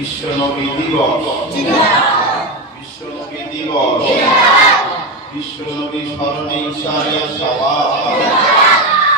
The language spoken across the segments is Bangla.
বিশ্ব নবী দিবস, বিশ্ব নবী দিবস, বিশ্ব নবী স্মরণে ইশারে সওয়াব,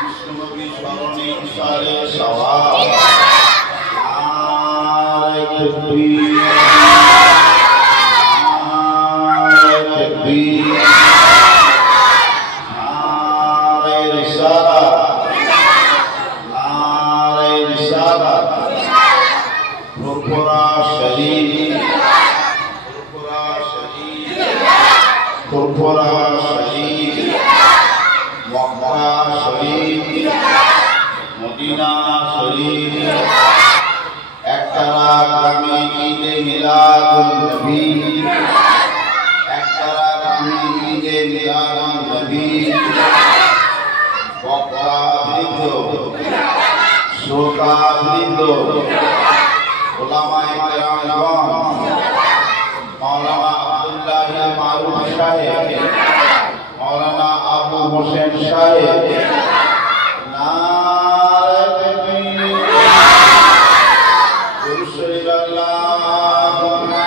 বিশ্ব নবী স্মরণে ইশারে সওয়াব। নারে তাকবীর, নারে তাকবীর, নারে রিসালাত, নারে রিসালাত। ফুরফুরা শরীফ, ফুরফুরা শরীফ, ফুরফুরা শরীফ, মক্কা শরীফ, মদিনা শরীফ। একতারা গ্রামে ঈদে মিলাদুন নবী, একতারা গ্রামে ঈদে মিলাদুন নবী। বক্তাবৃন্দ, শ্রোতাবৃন্দ, উলামায়ে কেরাম, মাওলানা আব্দুল্লাহ মারুফ সাহেব, মাওলানা আবু হোসেন সাহেব, নারে তাকবীর, দুরূদ শরীফ আল্লাহুম্মা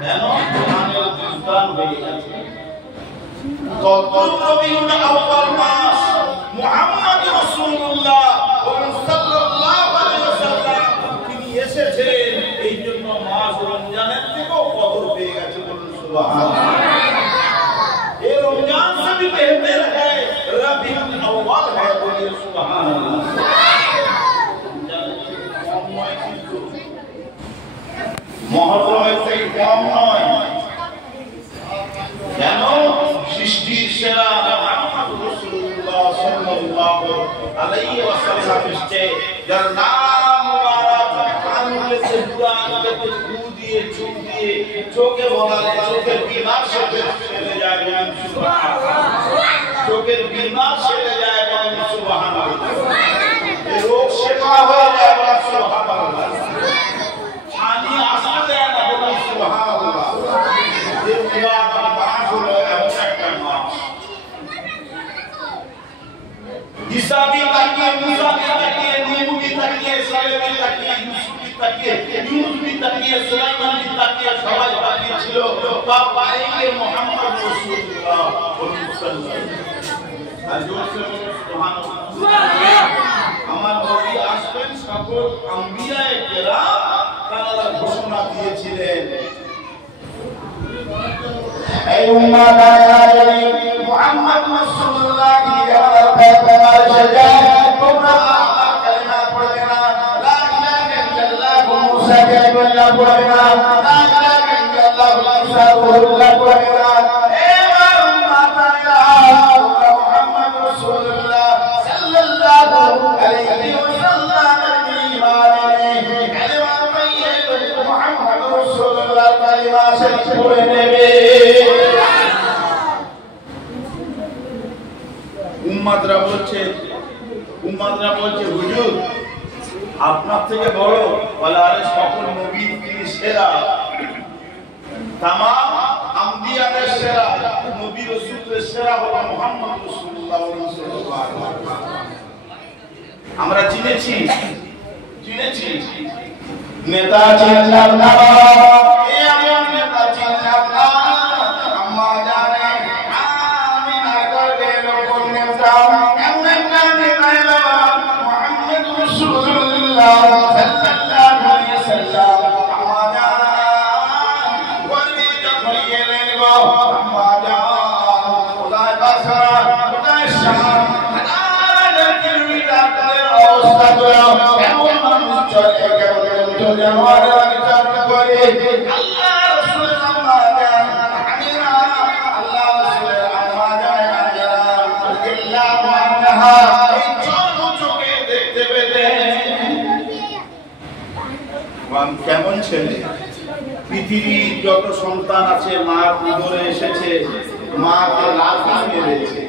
কেন হয়ে গেছে। কত রবিউল আউয়াল মাস মুহাম্মদ রাসূলুল্লাহ সাল্লাল্লাহু আলাইহি ওয়াসাল্লাম তিনি এসেছেন, এই জন্য মাস রমজানের থেকেও কদর পেয়ে গেছে। বলুন সুবহানাল্লাহ। ये रमजान से भी बेहतर है, रबीउल अव्वल है। बोलिए सुभान अल्लाह। मुहर्रमेर থেকে কম নয়। কেন? সৃষ্টির সেরা মুহাম্মদ রাসূলুল্লাহ সাল্লাল্লাহু আলাইহি ওয়াসাল্লাম এসেছে, যার নাম মুবারক আঙ্গুলেতে দুআতে ফু দিয়ে চুপ দিয়ে চোখে বলালে চোখের বিমার সেরে যায়। সুবহানাল্লাহ। চোখের বিমার সেরে যায়। সুবহানাল্লাহ। এই রোগ সেবা হয়ে যায়। সুবহানাল্লাহ। ছানি আসতে দেয় না। সুবহানাল্লাহ। এই মুবারক মাস হলো এমন একটা মাস, হিসাবি তাকিয়ে মুসাবি তাকিয়ে নিমুবি তাকিয়ে সালেবি তাকিয়ে ইউসুফি তাকিয়ে ইউনুসবি তাকিয়ে সুলাইমানবি তাকিয়ে সবাই তাকিয়ে ছিল তা পাইলে মুহাম্মদ রাসূলুল্লাহ সাল্লাল্লাহু আলাইহি ওয়াসাল্লাম। আর জোরসে সুবহানাল্লাহ। আমার নবী আসবেন, সকল আম্বিয়ায়ে কেরাম তারা ঘোষণা দিয়েছিলেন, এই উম্মাত আয়ালি মুহাম্মদ রাসূলুল্লাহ কি আমার পেগম্বর সেজে তোমরা আল্লাহর কালিমা পড়বে না, লা ইলাহা ইল্লাল্লাহ মুসা কালিমাল্লাহ পড়বে না, লা ইলাহা ইল্লাল্লাহ ঈসা রূহুল্লাহ পড়বে না। হে আমার উম্মাত আয়ালি তোমরা মুহাম্মদ রাসূলুল্লাহ সাল্লাল্লাহু আলাইহি ওয়াসাল্লামের ঈমানে কালিমা পড়ে মুহাম্মদ রাসূলুল্লাহর কালিমা শরীফ পড়ে নেবে। উম্মাদরা বলছে হুজুর আপনার থেকে বড় বলে, আরে সকল নবী তিনি সেরা, তামাম আম্বিয়াদের সেরা, নবী রাসূলের সেরা হলো মুহাম্মদ রাসূলুল্লাহ সাল্লাল্লাহু আলাইহি ওয়াসাল্লাম। আমরা চিনেছি নেতা চিনলাম না, এমন নেতা চিনলাম না আম্মা জানে আমিনা করবে লোক নেতা, এমন একটা নেতা এলো মুহাম্মদ রাসূলুল্লাহ সাল্লাল্লাহু আলাইহি ওয়াসাল্লাম। আম্মা জান বলবি যখন এলেন গো আম্মা জান খোদার বাসরা খোদার শান হাজার কিলোমিটার অবস্থা করো, এমন মানুষ চলে কেমন জানোয়ারের বিচার করে। আল্লাহ রাসূল আম্মা জান আমিনা, আল্লাহ রাসূলের আম্মা জান আমিনা রাদিয়াল্লাহু আনহা এই চোখে দেখতে পেতেন কেমন ছেলে। পৃথিবীর যত সন্তান আছে মার উদরে এসেছে, মাকে লাথি মেরেছে,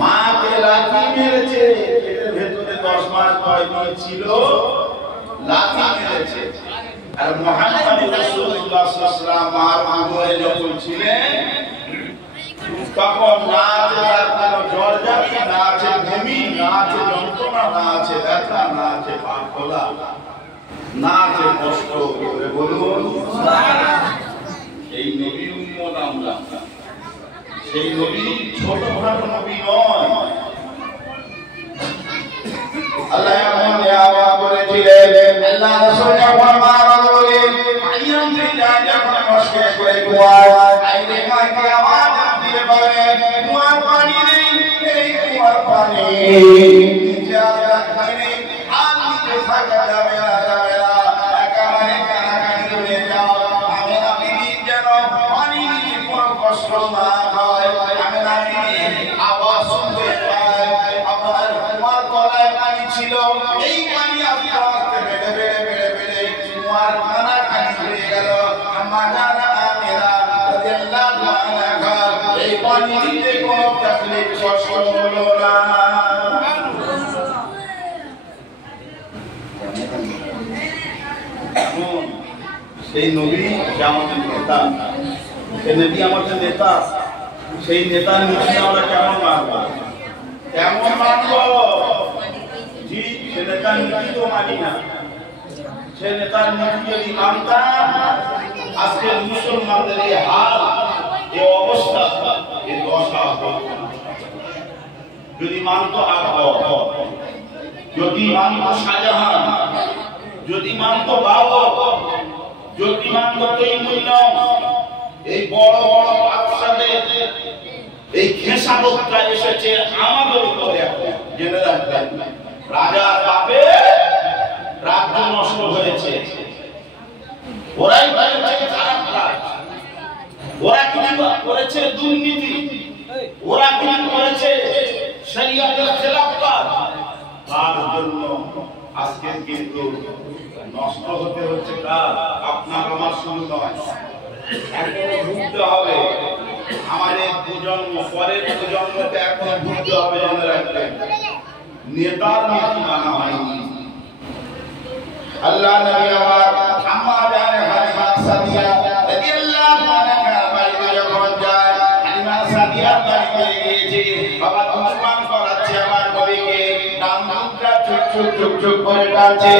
মাকে লাথি মেরেছে, পেটের ভেতরে 10 মাস বয়স ছিল, লাথি মেরেছে। আর মুহাম্মদ রাসূলুল্লাহ সাল্লাল্লাহু আলাইহি ওয়াসাল্লাম মার উদরে যখন ছিলেন তখন না আছে তার কোনো জ্বর জানি, না আছে বমি, না আছে যন্ত্রণা, না আছে ব্যথা, না আছে পা খোলা, না আছে কষ্ট। বলুন এই নবী উম্মত আমরা, সেই নবী ছোটখাটো নবী নয়। আল্লাহ এমন নিয়ামত করেছিলেন, আল্লাহ রাসূল যখন মারা বলেন আইয়াম ফিজা যখন কষ্ট করে কুয়ায় আইলে মাকে আওয়াজ দিয়ে বলে কুয়ার পানি নেই, এই কুয়ার পানি যারা খানে আর নিতে থাকা যাবে না, একেবারে কানাকানি হয়ে যাও। আমি না বিবি যেন পানি নিতে কোনো কষ্ট না হয়, আমি না বিবি আওয়াজ শুনতে পাই। আপনার কুয়ার তলায় পানি ছিল, এই পানি আস্তে আস্তে বেড়ে বেড়ে বেড়ে বেড়ে কুয়ার কানাকানি হয়ে গেল। আম্মা জান আমিনা রাদিয়াল্লাহু আনহা এই পানি নিতে কোনো তাকলীফ কষ্ট হলো না। সেই নবী আমাদের নেতা, সেই নবী আমাদের নেতা, সেই নেতার নীতি আমরা কেমন মানব? কেমন মানব? জি, সে নেতার নীতি তো মানি না। সে নেতার নীতি যদি মানতাম আজকে মুসলমানদের এই হাল, এই অবস্থা, এই দশা, যদি মানতো আকবর, যদি মানতো শাহজাহান, যদি মানতো বাবর, যদি মানতো তৈমুল্লাহ, এই বড় বড় বাদশাদের এই খেসারতটা এসেছে আমাদের উপরে। জেনে রাখবেন, রাজার বাপে রাজ্য নষ্ট হয়েছে, ওরাই করেছে খারাপ কাজ, ওরা কি করেছে দুর্নীতি, ওরা কি করেছে শরিয়তের খেলাফ কাজ। তার জন্য আজকে কিন্তু নষ্ট হতে হচ্ছে কাজ। আপনার আমার শুরু নয়, এখন ভুগতে হবে আমাদের প্রজন্ম, পরের প্রজন্মকে এখন ভুগতে হবে। জেনে রাখবেন, নেতার নীতি মানা হয়নি। আল্লাহ নবী আমার আম্মা জানে হালিমা সাদিয়া রাদিয়াল্লাহু আনহা বাড়িতে যখন যায়, হালিমা সাদিয়া বাড়িতে গিয়েছে, বাবা দুশ্মন করাচ্ছে আমার নবীকে, ডান মুখটা চুপ চুপ চুপ চুপ করে টানছে।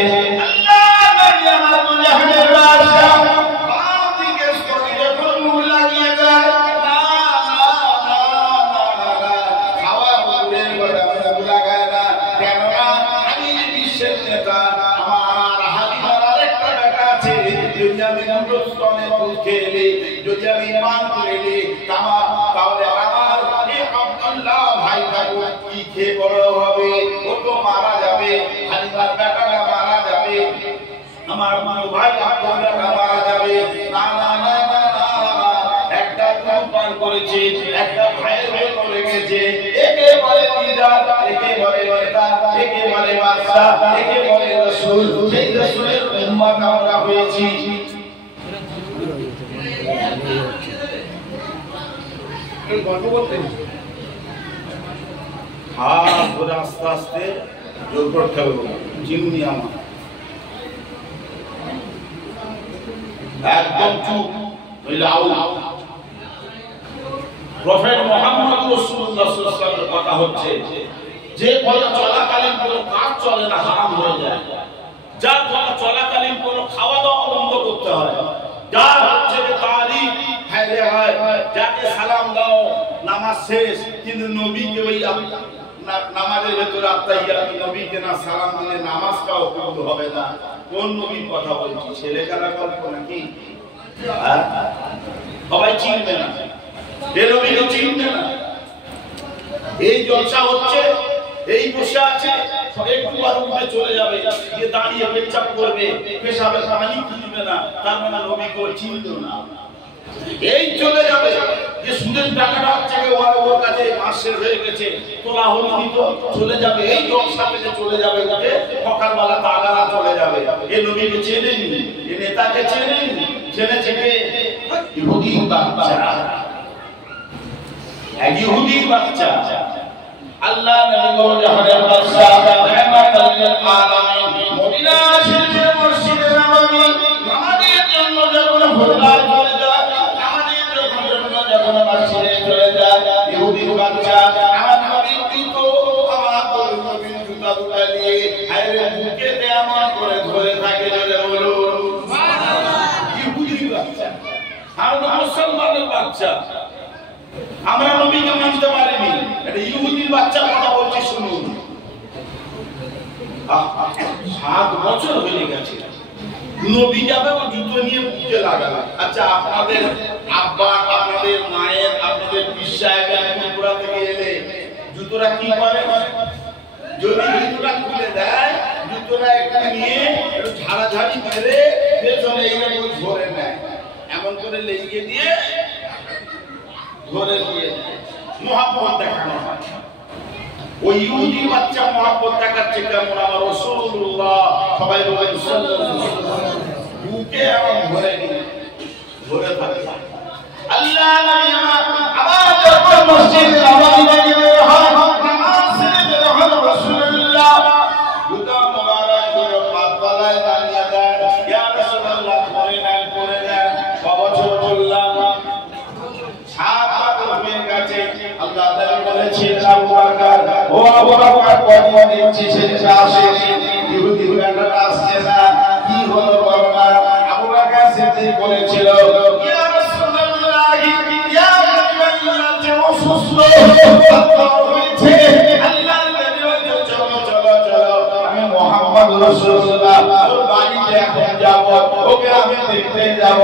আল্লাহ নবী আমার মুজাহিদের বাদশা বাম দিকে শরীরে মুখ লাগিয়ে যায়, না না না না না, খাওয়া বুড়ের গলা মুখ লাগায় না, কেন না আমি বিশ্বের নেতা। যদি আমি হিন্দুস্তানে খেলি, যদি আমি মান করি, তাহলে আমার এই আব্দুল্লাহ ভাই ঠাকুর কি খেয়ে বড় হবে? ও তো মারা যাবে, হালিমার বেটাটা মারা যাবে, আমার ভাই আব্দুল্লাহ মারা যাবে। না না না না না, একটা পার করেছে, একটা ভাইয়ের হয়ে করে গেছে, একে বলে লিডার, একে বলে নেতা, একে বলে বাদশা, একে বলে রাসূল। সেই রাসূলের উম্মত আমরা হয়েছি। আস্তে আস্তে জোর করতে হবে, জিমনি আমার একদম চুপ। প্রফেট মুহাম্মদ রাসূলুল্লাহ সাল্লাল্লাহু আলাইহি ওয়াসাল্লামের কথা হচ্ছে, যে কথা চলাকালীন কোনো কাজ চলে না, হারাম হয়ে যায়। যার কথা চলাকালীন কোনো খাওয়া দাওয়া বন্ধ করতে হয়, যার হচ্ছে যে তারিখ হায়রে হয়, যাকে সালাম দাও নামাজ শেষ, কিন্তু নবীকে ওই নামাজের ভেতরে আত্তাহিয়াত, নবীকে না সালাম দিলে নামাজটাও কবুল হবে না। কোন নবীর কথা বলছি? ছেলেখানা গল্প নাকি? সবাই চিনবে না, এ নবীকে চিনবে না। এই জলসা হচ্ছে, এই বসে আছে, একটু আর উঠে চলে যাবে, গিয়ে দাঁড়িয়ে পেচ্ছাপ করবে, পেশাবে পানি খুঁজবে না, তার মানে নবীকে চিনতো না। এই চলে যাবে, যে সুদের টাকাটা হচ্ছে ওর কাছে মাস শেষ হয়ে গেছে, তোলা হলো নিত, চলে যাবে। এই জলসা পেতে চলে যাবে, উঠে সকালবেলা তাগারা চলে যাবে। এই নবীকে চেনেনি, এই নেতাকে চেনেনি, জেনেছে কে? ইহুদির বাচ্চা, এক ইহুদির বাচ্চা। আল্লাহ নবী জাহানের বাদশা রহমাতুল লিল আলামিন মদিনা শরীফের মসজিদে নববী নামাজের জন্য যখন ভোরবেলা চলে যায়, নামাজের জন্য যখন মসজিদে চলে যায়, ইহুদির বাচ্চা আমার নবীর জুতো, আমার নবীর জুতা দুটো নিয়ে হায়রে বুকেতে এমন করে ধরে থাকে, বলে বলুন সুবহানাল্লাহ। ইহুদির বাচ্চা, আমরা মুসলমানের বাচ্চা, আমরা নবীকে মানতে পারিনি, এটা ইহুদির বাচ্চার কথা বলছি, শুনুন। 7 বছর হয়ে গেছে, নবী যাবে ও জুতো নিয়ে বুকে লাগাবে। আচ্ছা, আপনাদের আব্বা, আপনাদের মায়ের, আপনাদের পীর সাহেব পুরা থেকে এলে জুতোটা কি করে? যদি জুতোটা খুলে দেয়, জুতোটা একটু নিয়ে একটু ঝাড়াঝাড়ি মেরে পেছনে এইরকম ধরে নেয়, এমন করে লেগে দিয়ে ধরে দিয়ে মুহাব্বত দেখানো হয়। ওই ইহুদি বাচ্চা মুহাব্বত দেখাচ্ছে কেমন? আমার রাসূলুল্লাহ সবাই বলেন সাল্লাল্লাহু আলাইহি ওয়াসাল্লাম বুকে এমন ধরে নিয়ে ধরে থাকে। আল্লাহ নবী আবার যখন মসজিদে নববীতে গেলেন, হয় নামাজ শেষে যখন রাসূলুল্লাহ জুতা মোবারক করে পাত তলায় দাঁড়িয়ে দেন, ইয়া রাসূলুল্লাহ পরে নেন, বছর বললাম 7 বছর হয়ে গেছে। আল্লাহ তাআলা বলেছেন, আবু বকর, ও আবু বকর, কখন দিচ্ছিস সেটা আসে, ইহুদি বেটাটা আসছে না, কি হলো বলো না? আবু বকর সিদ্দিক বলেছিল, অসুস্থ হয়েছে আল্লাহর নবী বলছে চলো চলো চলো আমি মুহাম্মদ রাসূলুল্লাহ ওর বাড়িতে এখন যাব ওকে আমি দেখতে যাব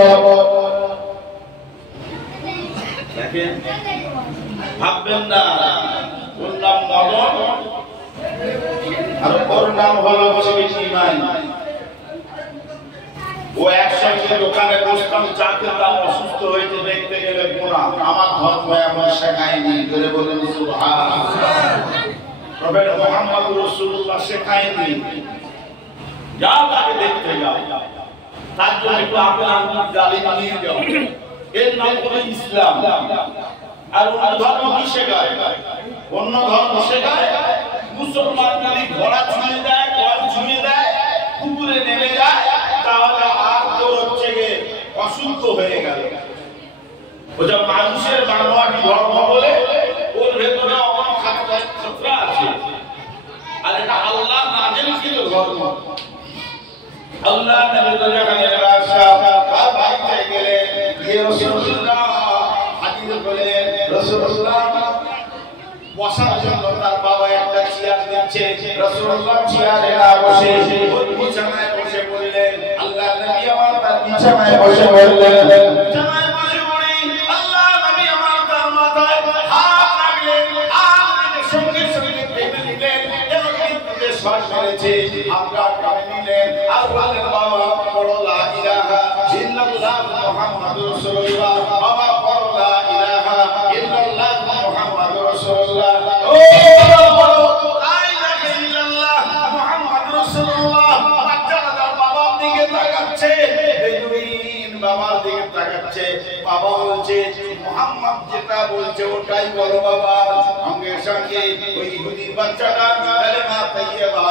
দেখেন ভাববেন না ওর নাম মদন আর ওর নাম হলো ইমান ও একসঙ্গে দোকানে বসতাম চাকরি দাম অসুস্থ হয়েছে দেখতে গেলে গুনাহ আমার ধর্ম এমন শেখায়নি বলে বলেন সুবহানাল্লাহ প্রফেট মুহাম্মদ রাসূলুল্লাহ শেখায়নি যাও তাকে দেখতে যাও তার জন্য একটু আপেল আঙ্গুর ডালিম নিয়ে যাও এর নাম হলো ইসলাম আর অন্য ধর্ম কি শেখায় অন্য ধর্ম শেখায় মুসলমান যদি ঘোড়া ছুঁয়ে দেয় কল ছুঁয়ে দেয় কুকুরে নেমে যায় তাহলে আর তোর হচ্ছে গিয়ে অসুস্থ হয়ে গেল ওটা মানুষের মানবাটি ধর্ম বলে ওর ভেতরে অনেক খাতরা আছে আর এটা আল্লাহ নাযিলকৃত ধর্ম আল্লাহ নবী যখন রাসূল বাড়িতে গেলেন ইয়ে রাসূলুল্লাহ হাজির বলেন রাসূলুল্লাহ বসার জন্য তার বাবা একটা চেয়ার দিচ্ছে রাসূলুল্লাহ চেয়ারে না বসে ওই বিছানায় বসে পড়লেন আল্লাহ নবী আমার তার বিছানায় বসে পড়লেন বিছানায় বসে পড়ে আল্লাহ নবী আমার তার মাথায় হাত রাখলেন আর সঙ্গে সঙ্গে টেনে নিলেন এবং কিন্তু শ্বাস মেরেছে আমরা টানে নিলেন আর বললেন বাবা পড়ো লা ইলাহা ইল্লাল্লাহ মুহাম্মাদুর রাসূলুল্লাহ বাবা পড়ো লা ইলাহা ইল্লাল্লাহ মুহাম্মাদুর রাসূলুল্লাহ ও বলো লা ইলাহা ইল্লাল্লাহ মুহাম্মাদুর রাসূলুল্লাহ বাচ্চারা তার বাবার দিকে তাকাচ্ছে বেদুইন বাবার দিকে তাকাচ্ছে বাবা বলছে মুহাম্মদ যেটা বলছে ওটাই বলো বাবা সঙ্গে সঙ্গে ওই ইহুদি বাচ্চাটা কালেমা তাইয়্যিবা